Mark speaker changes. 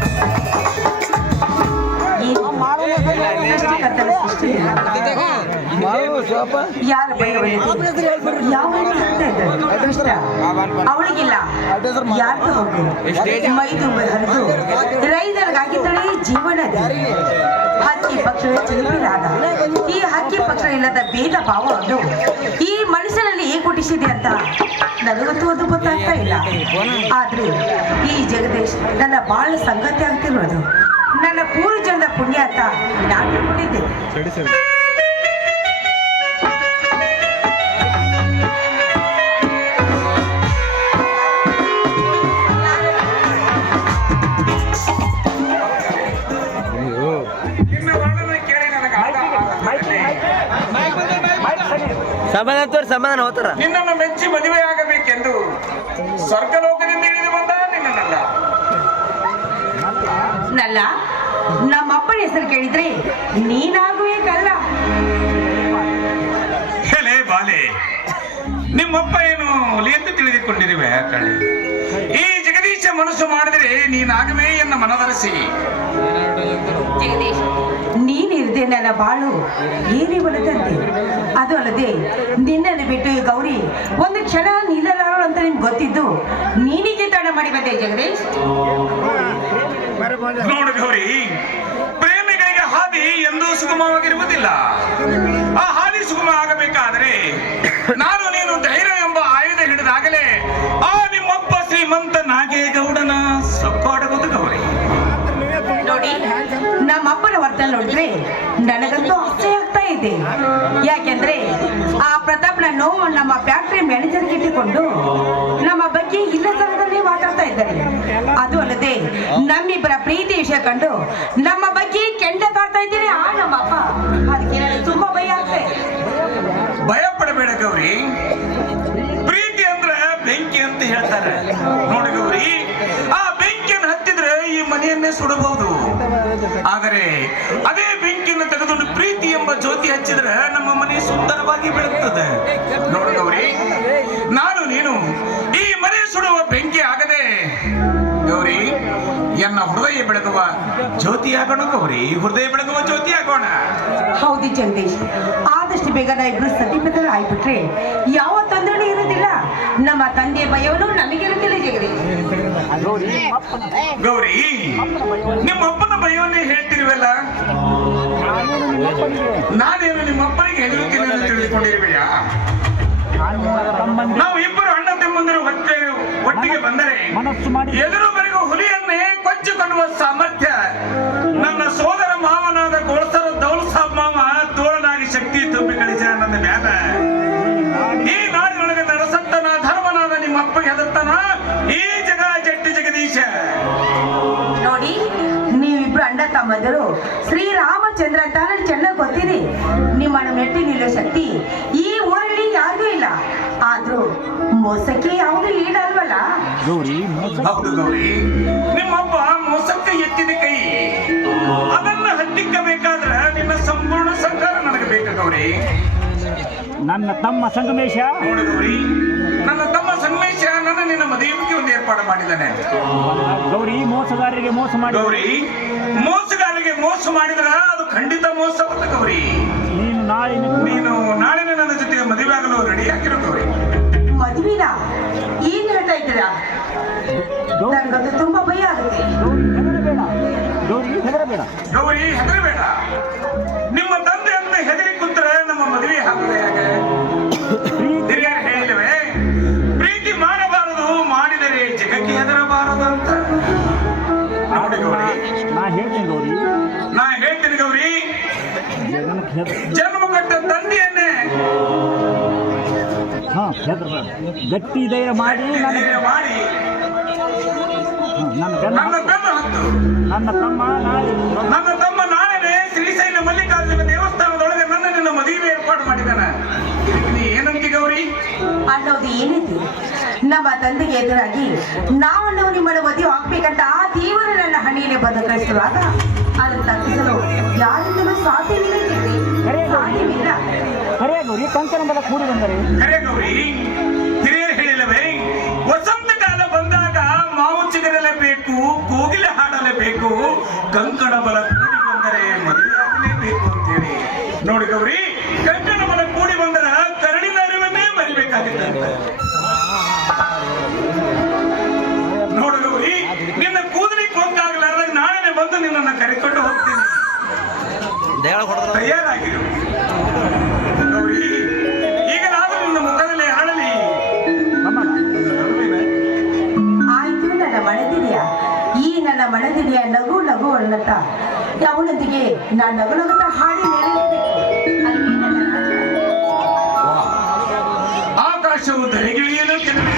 Speaker 1: Thank you. ಯಾರ ಯಾರು ಅವಳಿಗಿಲ್ಲ ಯಾರ್ದು ಹೋಗು ಮೈದು ಹರಿದು. ರೈತರಿಗಾಗಿದ್ದಳೆ ಜೀವನ ಹಕ್ಕಿ ಪಕ್ಷಗಳ ಚಿಲಿಪಿಲಾದ. ಈ ಹಕ್ಕಿ ಪಕ್ಷ ಇಲ್ಲದ ಭೇದ ಅದು. ಈ ಮನುಷ್ಯನಲ್ಲಿ ಹೇಗೆ ಹುಟ್ಟಿಸಿದೆ ಅಂತ ನನಗಂತೂ ಅದು ಗೊತ್ತಾಗ್ತಾ ಇಲ್ಲ. ಆದ್ರೆ ಈ ಜಗದೀಶ್ ನನ್ನ ಬಹಳ ಸಂಗತಿ ಆಗ್ತಿರೋದು. ನನ್ನ ಪೂರ್ವಜನದ ಪುಣ್ಯ ಅಂತ ನಾನು ತಿಳ್ಕೊಂಡಿದ್ದೆ
Speaker 2: ಸಮಾಧಾನ ತೋರಿ ಸಮಾಧಾನ ಹೋತಾರ.
Speaker 3: ನಿನ್ನನ್ನು ಮೆಚ್ಚಿ ಮದುವೆಯಾಗಬೇಕೆಂದು ಸ್ವರ್ಗಲೋಕದಿಂದ ಇಳಿದು ಬಂದ ನಿನ್ನನ್ನಲ್ಲ.
Speaker 1: ನಲ್ಲ ನಮ್ಮಪ್ಪನ ಹೆಸರು ಕೇಳಿದ್ರೆ ನೀನಾಗುವೇಕಲ್ಲ.
Speaker 3: ಹೇಳೆ ಬಾಲೆ ನಿಮ್ಮಪ್ಪ ಏನು ಹುಲಿ ಎಂದು ತಿಳಿದುಕೊಂಡಿರುವೆ ಕಳ್ಳಿ ಈ ಜಗದೀಶ ಮನಸ್ಸು ಮಾಡಿದರೆ ನೀನಾಗವೇ ಎನ್ನ ಮನದರಸಿ.
Speaker 1: ಜಗದೀಶ್ ನನ್ನ ಬಾಳು ಏನೇ ಬಲದಂತೆ ಅದು ಅಲ್ಲದೆ, ನಿನ್ನನ್ನು ಬಿಟ್ಟು ಗೌರಿ, ಒಂದು ಕ್ಷಣ ನಿಲ್ಲಲಾರಳು ಅಂತ ನಿಮ್ಗೆ ಗೊತ್ತಿದ್ದು, ನೀನಿಗೆ ತಡ ಮಾಡಿ ಬಂದೆ ಜಗದೀಶ್?
Speaker 3: ಗೌರಿ, ಪ್ರೇಮಿಗಳಿಗೆ ಹಾದಿ ಎಂದೂ ಸುಗಮವಾಗಿರುವುದಿಲ್ಲ. ಆ ಹಾದಿ ಸುಗಮ ಆಗಬೇಕಾದರೆ, ನಾನು
Speaker 1: ನೋಡಿದ್ರೆ ನನಗಂತೂ ಅಸಹ್ಯ ಆಗ್ತಾ ಇದೆ. ಯಾಕೆಂದ್ರೆ ಆ ಪ್ರತಾಪ್ನ ನೋವು ನಮ್ಮ ಫ್ಯಾಕ್ಟರಿ ಮ್ಯಾನೇಜರ್ ಇಟ್ಟುಕೊಂಡು ನಮ್ಮ ಬಗ್ಗೆ ಇಲ್ಲ ಸ್ಥಳದಲ್ಲಿ ಮಾತಾಡ್ತಾ ಇದ್ದಾರೆ. ಅದು ಅಲ್ಲದೆ ನಮ್ಮಿಬ್ಬರ ಪ್ರೀತಿ ವಿಷಯ ಕಂಡು ನಮ್ಮ ಬಗ್ಗೆ ಕೆಂಡ ಕಾಡ್ತಾ ಇದ್ದೀರಿ. ಆ ನಮ್ಮಪ್ಪ ಅದಕ್ಕೆ ನನಗೆ ತುಂಬಾ ಭಯ ಆಗ್ತಾ
Speaker 3: ಭಯ ಪಡಬೇಡ ಗೌರಿ. ಪ್ರೀತಿ ಅಂದ್ರೆ ಬೆಂಕಿ ಅಂತ ಹೇಳ್ತಾರೆ. ನೋಡಿ ಗೌರಿ, ಆ ಬೆಂಕಿಯನ್ನು ಹತ್ತಿದ್ರೆ ಈ ಮನೆಯನ್ನೇ ಸುಡಬಹುದು. ಆದರೆ ಅದೇ ಬೆಂಕಿಯನ್ನು ತೆಗೆದುಕೊಂಡು ಪ್ರೀತಿ ಎಂಬ ಜ್ಯೋತಿ ಹಚ್ಚಿದ್ರೆ ನಮ್ಮ ಮನೆ ಸುಂದರವಾಗಿ ಬೆಳಗುತ್ತದೆ ನೋಡೋದವ್ರಿ ನಾನು ನೀನು ಈ ಮನೆ ಸುಡುವ ಬೆಂಕಿ ಆಗದೆ ಗೌರಿ, ಎನ್ನ ಹೃದಯ ಬೆಳಗುವ ಜ್ಯೋತಿ ಆಗೋಣ ಗೌರಿ, ಹೃದಯ ಬೆಳಗುವ ಜ್ಯೋತಿ ಆಗೋಣ.
Speaker 1: ಹೌದು ಜಗದೀಶ್, ಆದಷ್ಟು ಬೇಗ ನಾ ಇಬ್ರು ಸತಿಪತರ ಆಗ್ಬಿಟ್ರೆ ಯಾವ ತೊಂದರೆನೂ ಇರೋದಿಲ್ಲ ನಮ್ಮ ತಂದೆಯ ಭಯವನು ನಮಗಿರುತ್ತಿಲ್ಲ ಜಗದೀಶ್.
Speaker 3: ಗೌರಿ. ನಿಮ್ಮ ಅಪ್ಪನ ಭಯವನ್ನೇ ಹೇಳ್ತಿರ್ವಲ್ಲ? ನಾನೇನು ನಿಮ್ಮ ಅಪ್ಪನಿಗೆ ಹೆದರುತ್ತೀನಿ ಅಂತ ನಾವು ಇಬ್ಬರು ಅಣ್ಣ ತಮ್ಮಂದಿರು ಒಟ್ಟಿಗೆ ಬಂದರೆ ಎದುರುವರೆಗೂ ಹುಲಿಯನ್ನೇ ಕೊಚ್ಚಿಕೊಳ್ಳುವ ಸಾಮರ್ಥ್ಯ
Speaker 1: ತಮ್ಮಂದರು ಶ್ರೀರಾಮಚಂದ್ರ ಅಂತ ನನಗೆ ಚೆನ್ನಾಗಿ ಗೊತ್ತಿದೆ. ನಿಮ್ಮ ಮೆಟ್ಟಿ ನಿಲ್ಲೋ ಶಕ್ತಿ ಈ ಊರಲ್ಲಿ ಯಾರಿಗೂ ಇಲ್ಲ. ಆದ್ರೂ ಮೋಸಕ್ಕೆ ಯಾವುದು ಈಡಲ್ವಲ್ಲ?
Speaker 3: ಹೌದು ಗೌರಿ. ನಿಮ್ಮಪ್ಪ ಮೋಸಕ್ಕೆ ಎತ್ತಿದ ಕೈ. ಅದನ್ನ ಹತ್ತಿಕ್ಕಬೇಕಾದ್ರ ನಿನ್ನ ಸಂಪೂರ್ಣ ಸಂಕಾರ ನನಗೆ ಬೇಕು ಗೌರಿ.
Speaker 4: ನನ್ನ ತಮ್ಮ ಸಂಗಮೇಶ.
Speaker 3: ನೋಡಿದವ್ರಿ ಸಂಗಮೇಶ ನಮ್ಮ ದೇವಿಗೆ ಒಂದು ಏರ್ಪಾಡು ಮಾಡಿದ್ದಾನೆ.
Speaker 4: ಗೌರಿ ಮೋಸಗಾರರಿಗೆ ಮೋಸ ಮಾಡಿ.
Speaker 3: ಗೌರಿ ಮೋಸಗಾರರಿಗೆ ಮೋಸ ಮಾಡಿದ್ರ? ಅದು ಖಂಡಿತ ಮೋಸವಲ್ಲ ಗೌರಿ.
Speaker 4: ನೀನು ನಾಳೆ
Speaker 3: ನೀನು ನಾಳೆ ನನ್ನ ಜೊತೆಗೆ ಮದುವೆ ಆಗಲು ರೆಡಿಯಾಗಿರೋ ಗೌರಿ.
Speaker 1: ಮದುವಿನ? ಏನ್ ಹೇಳ್ತಾ ಇದ್ದೀರಾ?
Speaker 4: ಗೌರಿ.
Speaker 1: ನನಗದು ತುಂಬಾ ಭಯ ಆಗುತ್ತೆ.
Speaker 4: ಗೌರಿ ಹೆದರಬೇಡ. ಗೌರಿ ಹೆದರಬೇಡ.
Speaker 3: ಗೌರಿ ಹೆದರಬೇಡ. ನಿಮ್ಮ ತಂದೆ ಅಂತ ಹೆದರಿ ಕೂತ್ರೆ ನಮ್ಮ ಮದುವೆ ಆಗುದೇ ಜನ್ಮ ಕೊಟ್ಟ ತಂದೆಯನ್ನೇ
Speaker 4: ಗಟ್ಟಿ ದಯ ಮಾಡಿ
Speaker 3: ನನಗೆ. ಮಾಡಿ
Speaker 4: ನನ್ನ ತಮ್ಮ
Speaker 3: ನನ್ನ
Speaker 4: ತಮ್ಮ ನಾಳೆ.
Speaker 3: ನನ್ನ ತಮ್ಮ ನಾಳೆನೆ ಶ್ರೀಶೈಲ ಮಲ್ಲಿಕಾರ್ಜುನ ದೇವಸ್ಥಾನದೊಳಗೆ ನನ್ನ ನಿನ್ನ ಮದುವೆ ಏರ್ಪಾಡು ಮಾಡಿದ್ದಾನೆ. ನೀ ಏನಂತಿ ಗೌರಿ?
Speaker 1: ಅನ್ನೋದು ಏನಿದೆ? ನಮ್ಮ ತಂದೆಗೆ ಎದುರಾಗಿ ನಾವು ನಾವು ನಿಮ್ಮನ್ನು ಮದುವೆ ಆಗ್ಬೇಕಂತ ಆ ದೇವರು ನನ್ನ ಹಣಿಯಲ್ಲಿ ಬದಲಾಯಿಸುವಾಗ ಕಳಿಸುವಾಗ ಅದನ್ನು ತಪ್ಪಿಸಲು ಯಾರಿಂದಲೂ ಸಾಧ್ಯವಿಲ್ಲ ಚಿಕ್ಕಿ. ಸಾಧ್ಯವಿಲ್ಲ.
Speaker 4: ಖರೇ ಗೌರಿ ಕಂಕಣ ಬಲ ಕೂಡಿ ಬಂದರೆ
Speaker 3: ಕರೆ ಗೌರಿ ಹಿರಿಯರು ಹೇಳಿಲ್ಲವೇ? ವಸಂತ ಕಾಲ ಬಂದಾಗ ಮಾವು ಚಿಗುರಲೇಬೇಕು ಕೋಗಿಲೆ ಹಾಡಲೇಬೇಕು ಬೇಕು ಕಂಕಣ ಬಲ ಕೂಡಿ ಬಂದರೆ ಮದುವೆ ಆಗಲೇಬೇಕು ಅಂತೇಳಿ. ನೋಡಿ ಗೌರಿ ಕಂಕಣ ಬಲ ಕೂಡಿ ಬಂದರ ಕರಡಿನ ಅರಿವನ್ನೇ ಮರಿಬೇಕಾಗಿತ್ತಂತೆ ನೋಡು ಗೌರಿ ನಿನ್ನ ಕೂದಲಿಗೆ ಕೊಂಕಾಗಲಾರ್ದಾಗ ನಾಳೆನೆ ಬಂದು ನಿನ್ನನ್ನು ಕರೆಕೊಂಡು ತಯಾರಾಗಿರು. ಗೌರಿ ಈಗಲಾದರೂ ನಿನ್ನ ಮುಖದಲ್ಲಿ ಹರಳಲಿ
Speaker 1: ಆಯ್ತು ನನ್ನ ಮಣದಿದೆಯ ಈ ನನ್ನ ಮಣದಿದೆಯ ನಗು ನಗು ಅನ್ನತ್ತ? ಅವನೊಂದಿಗೆ ನಾನು ನಗು ನಗುತ್ತ ಹಾಡಿ
Speaker 3: ಆಕಾಶವು ಧರೆಗಿಳಿಯಲು ಕೆಲವು